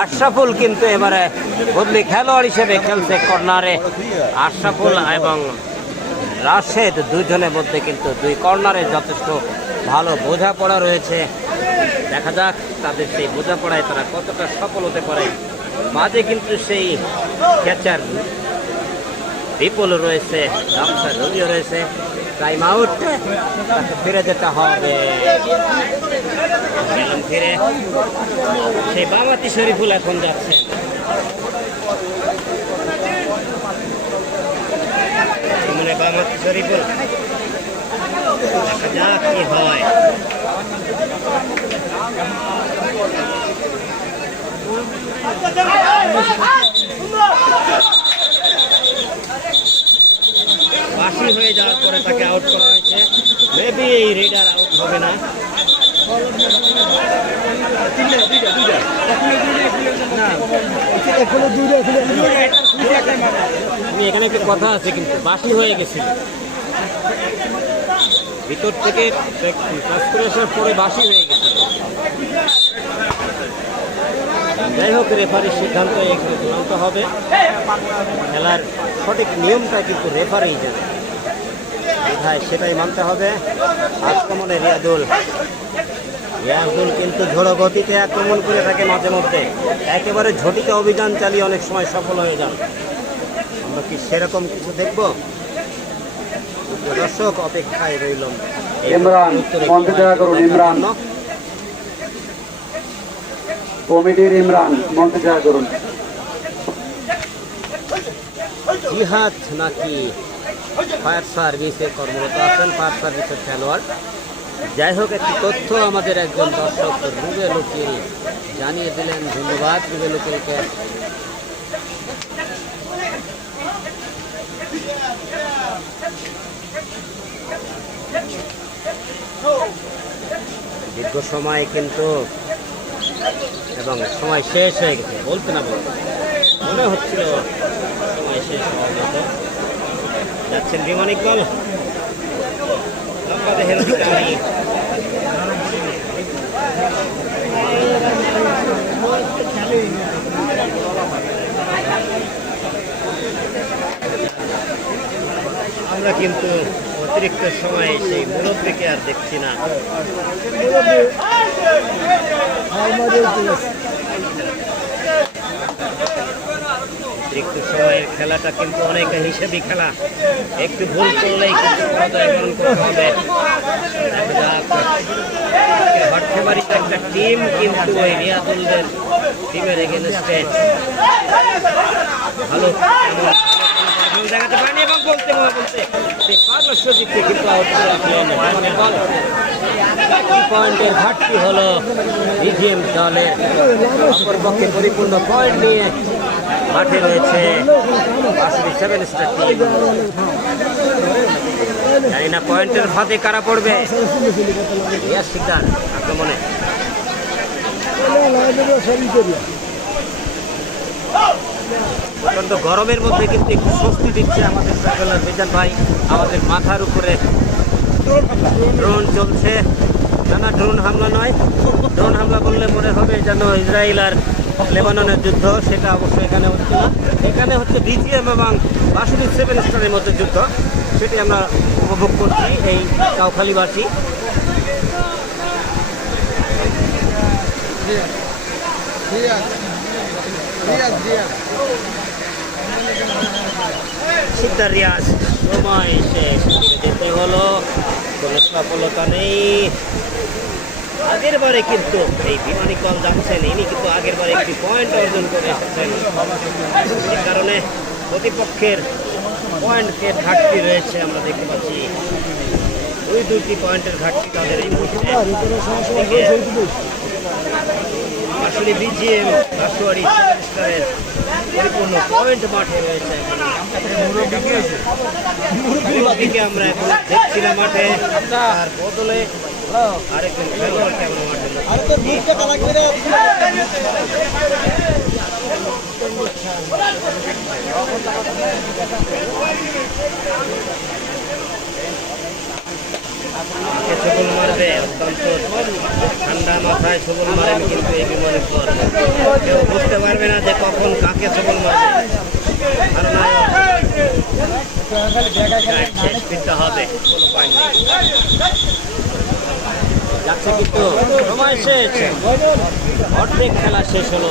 আশরাফুল কিন্তু এবারে বদলি খেলোয়াড় হিসেবে খেলছে কর্নারে। আশরাফুল এবং রাশেদ দুজনের মধ্যে কিন্তু দুই কর্নারে যথেষ্ট ভালো বোঝাপড়া রয়েছে। দেখা যাক তাদের সেই বোঝাপড়ায় তারা কতটা সফল হতে পারে। মাঝে কিন্তু সেই ক্যাচার বিপুল রয়েছে, গামছা রবিও রয়েছে টাইম আউট তাকে ফিরে যেতে হবে। ফিরে। সেই বামাতি শরীফুল এখন যাচ্ছেন মনে বামাতি শরীফুল, দেখা যাক কি হয়। বাসি হয়ে যাওয়ার পরে তাকে আউট করা হয়েছে। মেবি এই রেডার আউট হবে না। এখানে একটা কথা আছে, কিন্তু বাসি হয়ে গেছে। ভিতর থেকে কাজ করে আসার পরে বাসি হয়ে গেছে। যাই হোক রেফারির সিদ্ধান্ত চূড়ান্ত হবে। খেলার সঠিক নিয়মটা কিন্তু রেফারিই জানে। কোথায় সেটাই মানতে হবে। আক্রমণে রিয়াদুল? রিয়াদুল কিন্তু ঝোড়ো গতিতে আক্রমণ করে থাকে মাঝে মধ্যে। একেবারে ঝটিতে অভিযান চালিয়ে অনেক সময় সফল হয়ে যান। আমরা কি সেরকম কিছু দেখব? দর্শক অপেক্ষায় রইলাম এই ইমরান, করুন, ইমরান। কমিটির ইমরান মঞ্চে করুন। জিহাদ নাকি ফায়ার সার্ভিসে কর্মরত আছেন ফায়ার সার্ভিসের খেলোয়াড়। যাই হোক, একটি তথ্য আমাদের একজন দর্শক রুবেল উকিল জানিয়ে দিলেন, ধন্যবাদ রুবেল উকিলকে। দীর্ঘ সময় কিন্তু, এবং সময় শেষ হয়ে গেছে। বলতে না বলতে মনে হচ্ছিল সময় শেষ হওয়ার মতো। যাচ্ছেন বিমান ইকবাল লম্বা দেহের অধিকারী আমরা কিন্তু অতিরিক্ত সময়ে সেই মুরব্বীকে আর দেখছি না। অতিরিক্ত সময়ের খেলাটা কিন্তু অনেক হিসেবি খেলা। একটু ভুল করলেই কিন্তু হবে। একটা টিম কিন্তু ওই রিয়াদুলদের টিমের এগেনস্টে ভালো পয়েন্টের ঘাটতি হলো বিজিএম দলের। অপরপক্ষে পরিপূর্ণ পয়েন্ট নিয়ে মাঠে রয়েছে সেভেন জানি না পয়েন্টের ফাঁদে কারা পড়বে। আক্রমণে। প্রচণ্ড গরমের মধ্যে কিন্তু একটু স্বস্তি দিচ্ছে আমাদের ট্রাভেলার মিজান ভাই। আমাদের মাথার উপরে ড্রোন চলছে। না না, ড্রোন হামলা নয়। ড্রোন হামলা বললে মনে হবে যেন ইসরায়েল আর লেবাননের যুদ্ধ, সেটা অবশ্য এখানে হচ্ছে না। এখানে হচ্ছে বিজিএম এবং বাসুদি সেভেন স্টারের মধ্যে যুদ্ধ, সেটি আমরা উপভোগ করছি এই কাউখালীবাসী। রিয়াজ, সময় শেষ। যেতে হলো, কোনো সফলতা নেই। আগের বারে কিন্তু এই বিমানি কল যাচ্ছেন, ইনি কিন্তু আগের বারে একটি পয়েন্ট অর্জন করে এসেছেন। যে কারণে প্রতিপক্ষের পয়েন্টের ঘাটতি রয়েছে, আমরা দেখতে পাচ্ছি। দুই দুটি পয়েন্টের ঘাটতি তাদের এই মুহূর্তে। আসলে বিজিএম বাসুয়ারি, স্টারের পরিপূর্ণ পয়েন্ট মাঠে রয়েছে। মুরব্বীকে আমরা এখন দেখছি না মাঠে, তার বদলে আরেকজন খেলোয়াড়কে আমরা মাঠে ছবল মারবে অত্যন্ত ঠান্ডা সবল মারেন কিন্তু এই বিমানের পর। কেউ বুঝতে পারবে না যে কখন কাকে সবল মারবে। শেষ হবে। কিন্তু, সময় শেষ। অর্ধেক খেলা শেষ হলো।